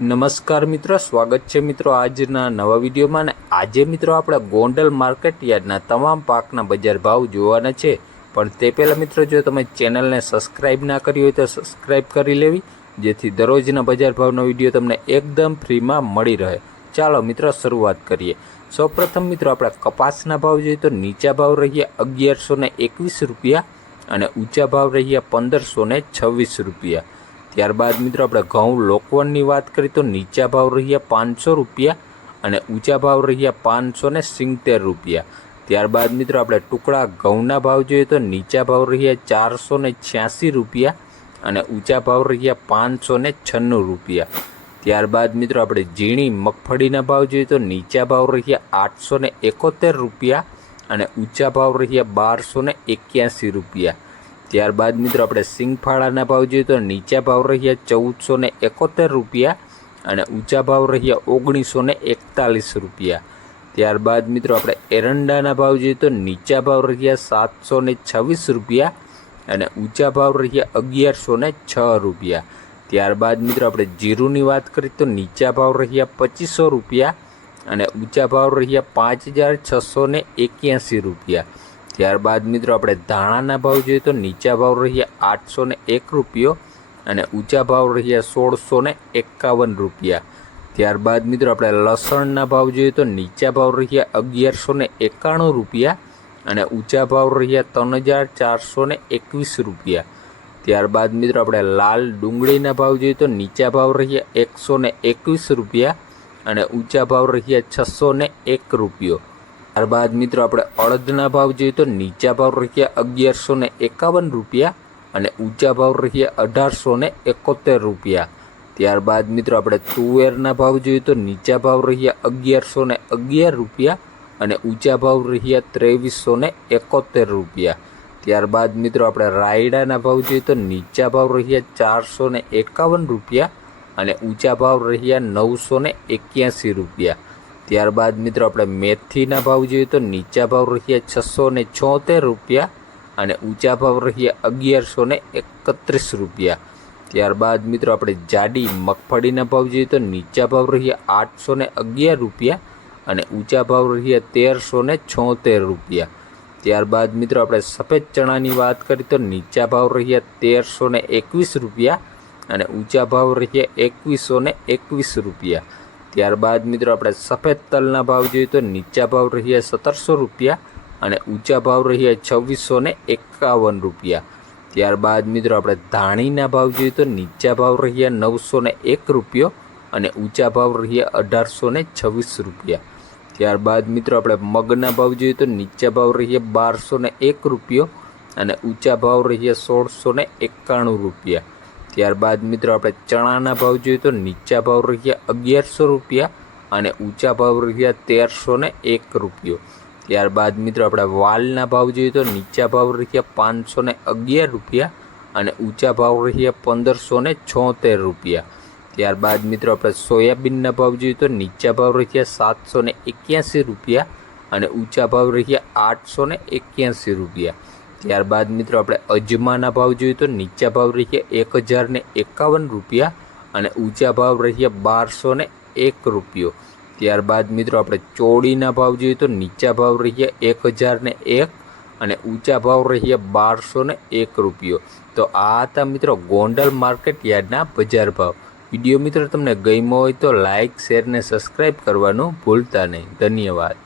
નમસ્કાર મિત્રો, સ્વાગત છે મિત્રો આજના નવા વિડીયોમાં અને આજે મિત્રો આપણે ગોંડલ માર્કેટ યાર્ડના તમામ પાકના બજાર ભાવ જોવાના છે. પણ તે પહેલાં મિત્રો, જો તમે ચેનલને સબસ્ક્રાઇબ ના કરી હોય તો સબસ્ક્રાઇબ કરી લેવી, જેથી દરરોજના બજાર ભાવનો વીડિયો તમને એકદમ ફ્રીમાં મળી રહે. ચાલો મિત્રો, શરૂઆત કરીએ. સૌપ્રથમ મિત્રો, આપણે કપાસના ભાવ જોઈએ તો નીચા ભાવ રહ્યા અગિયારસો ને એકવીસ રૂપિયા અને ઊંચા ભાવ રહ્યા પંદરસો ને છવ્વીસ રૂપિયા. ત્યારબાદ મિત્રો આપણે ઘઉં લોકવનની વાત કરીએ તો નીચા ભાવ રહ્યા પાંચસો રૂપિયા અને ઊંચા ભાવ રહ્યા પાંચસો ને સિત્તેર રૂપિયા. ત્યારબાદ મિત્રો આપણે ટુકડા ઘઉંના ભાવ જોઈએ તો નીચા ભાવ રહ્યા ચારસો ને છ્યાસી રૂપિયા અને ઊંચા ભાવ રહ્યા પાંચસો ને છન્નું રૂપિયા. ત્યારબાદ મિત્રો આપણે ઝીણી મગફળીના ભાવ જોઈએ તો નીચા ભાવ રહ્યા આઠસો ને એકોતેર રૂપિયા અને ઊંચા ભાવ રહ્યા બારસો ને એક્યાસી રૂપિયા. ત્યારબાદ મિત્રો આપણે સિંગફાળાના ભાવ જોઈએ તો નીચા ભાવ રહ્યા ચૌદસો ને એકોતેર રૂપિયા અને ઊંચા ભાવ રહ્યા ઓગણીસો ને એકતાલીસ રૂપિયા. ત્યારબાદ મિત્રો આપણે એરંડાના ભાવ જોઈએ તો નીચા ભાવ રહ્યા સાતસો ને છવ્વીસ રૂપિયા અને ઊંચા ભાવ રહ્યા અગિયારસો ને છ રૂપિયા. ત્યારબાદ મિત્રો આપણે જીરુની વાત કરીએ તો નીચા ભાવ રહ્યા પચીસો રૂપિયા અને ઊંચા ભાવ રહ્યા પાંચ હજાર છસો ને એક્યાસી રૂપિયા. ત્યારબાદ મિત્રો આપણે ધાણાના ભાવ જોઈએ તો નીચા ભાવ રહ્યા આઠસો ને એક રૂપિયો અને ઊંચા ભાવ રહ્યા સોળસો ને એકાવન રૂપિયા. ત્યારબાદ મિત્રો આપણે લસણના ભાવ જોઈએ તો નીચા ભાવ રહ્યા અગિયારસો ને એકાણું રૂપિયા અને ઊંચા ભાવ રહ્યા ત્રણ હજાર ચારસો ને એકવીસ રૂપિયા. ત્યારબાદ મિત્રો આપણે લાલ ડુંગળીના ભાવ જોઈએ તો નીચા ભાવ રહ્યા એકસો ને એકવીસ રૂપિયા અને ઊંચા ભાવ રહ્યા છસો ને એક રૂપિયો. ત્યારબાદ મિત્રો આપણે અડદના ભાવ જોઈએ તો નીચા ભાવ રહ્યા અગિયારસો ને એકાવન રૂપિયા અને ઊંચા ભાવ રહ્યા અઢારસો ને એકોતેર રૂપિયા. ત્યારબાદ મિત્રો આપણે તુવેરના ભાવ જોઈએ તો નીચા ભાવ રહ્યા અગિયારસો ને અગિયાર રૂપિયા અને ઊંચા ભાવ રહ્યા ત્રેવીસો ને એકોતેર રૂપિયા. ત્યારબાદ મિત્રો આપણે રાયડાના ભાવ જોઈએ તો નીચા ભાવ રહ્યા ચારસો ને એકાવન રૂપિયા અને ઊંચા ભાવ રહ્યા નવસો ને એક્યાસી રૂપિયા. ત્યારબાદ મિત્રો આપણે મેથીના ભાવ જોઈએ તો નીચા ભાવ રહ્યા છસો ને છોતેર રૂપિયા અને ઊંચા ભાવ રહ્યા અગિયારસો ને એકત્રીસ રૂપિયા. ત્યારબાદ મિત્રો આપણે જાડી મગફળીના ભાવ જોઈએ તો નીચા ભાવ રહ્યા આઠસો ને અગિયાર રૂપિયા અને ઊંચા ભાવ રહ્યા તેરસો ને છોતેર રૂપિયા. ત્યારબાદ મિત્રો આપણે સફેદ ચણાની વાત કરીએ તો નીચા ભાવ રહ્યા તેરસો ને એકવીસ રૂપિયા અને ઊંચા ભાવ રહ્યા એકવીસો ને એકવીસ રૂપિયા. ત્યારબાદ મિત્રો આપણે સફેદ તલના ભાવ જોઈએ તો નીચા ભાવ રહ્યા સત્તરસો રૂપિયા અને ઊંચા ભાવ રહ્યા છવ્વીસો ને એકાવન રૂપિયા. ત્યારબાદ મિત્રો આપણે ધાણીના ભાવ જોઈએ તો નીચા ભાવ રહ્યા નવસો ને એક રૂપિયો અને ઊંચા ભાવ રહ્યા અઢારસો ને છવ્વીસ રૂપિયા. ત્યારબાદ મિત્રો આપણે મગના ભાવ જોઈએ તો નીચા ભાવ રહ્યા બારસો ને એક રૂપિયો અને ઊંચા ભાવ રહ્યા સોળસો ને એકાણું રૂપિયા. ત્યારબાદ મિત્રો આપણે ચણાના ભાવ જોઈએ તો નીચા ભાવ રહ્યા અગિયારસો રૂપિયા અને ઊંચા ભાવ રહ્યા તેરસો ને એક રૂપિયો. ત્યારબાદ મિત્રો આપણે વાલના ભાવ જોઈએ તો નીચા ભાવ રહ્યા પાંચસો ને અગિયાર રૂપિયા અને ઊંચા ભાવ રહ્યા પંદરસો ને છોતેર રૂપિયા. ત્યારબાદ મિત્રો આપણે સોયાબીનના ભાવ જોઈએ તો નીચા ભાવ રહ્યા સાતસો ને એક્યાસી રૂપિયા અને ઊંચા ભાવ રહ્યા આઠસો ને એક્યાસી રૂપિયા. ત્યારબાદ મિત્રો આપણે અજમાના ભાવ જોઈએ તો નીચા ભાવ રહ્યા એક હજાર ને એકાવન રૂપિયા અને ઊંચા ભાવ રહ્યા બારસો ને એક રૂપિયો. ત્યારબાદ મિત્રો આપણે ચોળીના ભાવ જોઈએ તો નીચા ભાવ રહ્યા એક હજાર ને એક અને ઊંચા ભાવ રહ્યા બારસો ને એક રૂપિયો. તો આ હતા મિત્રો ગોંડલ માર્કેટ યાર્ડના બજાર ભાવ. વીડિયો મિત્રો તમને ગમ્યો હોય તો લાઇક શેર ને સબસ્ક્રાઈબ કરવાનું ભૂલતા નહીં. ધન્યવાદ.